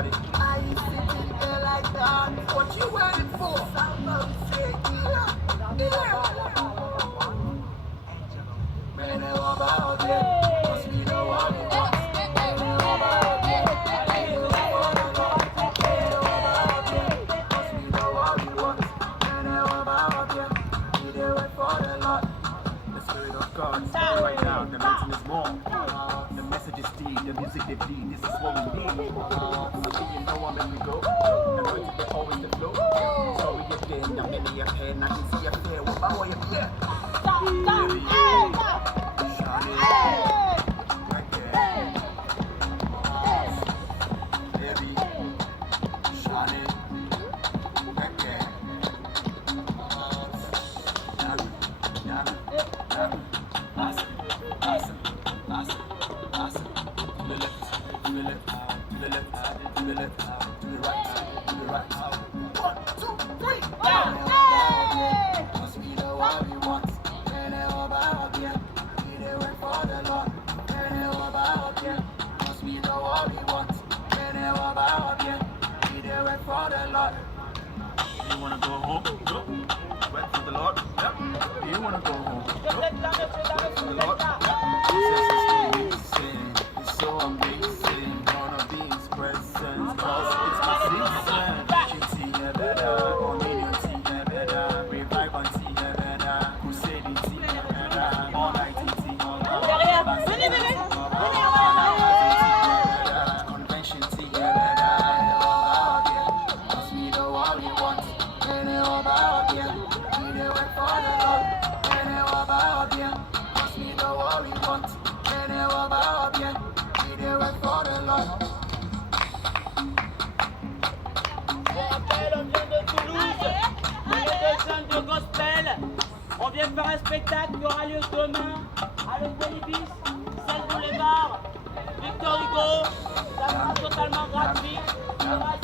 everybody. I ain't sitting there like that. What you waiting for? Somebody say, man, they want about it. Cause we know what we want. Man, they want about it. We do it for the Lord. Man, they want about it. Cause we know what we want. Man, they want about it. We do it for the Lord. The Spirit of God is here right now. The mountain is more. The message is deep. The music they bleed. This is what we need. Something you know what when we go. The noise they always the flow. So we get there. The minute you're here, I can see your fear. What about your fear? On vient de faire un spectacle qui aura lieu demain avec Bénibis, 16 Boulevard, Victor Hugo. Ça sera totalement gratuit. Il y aura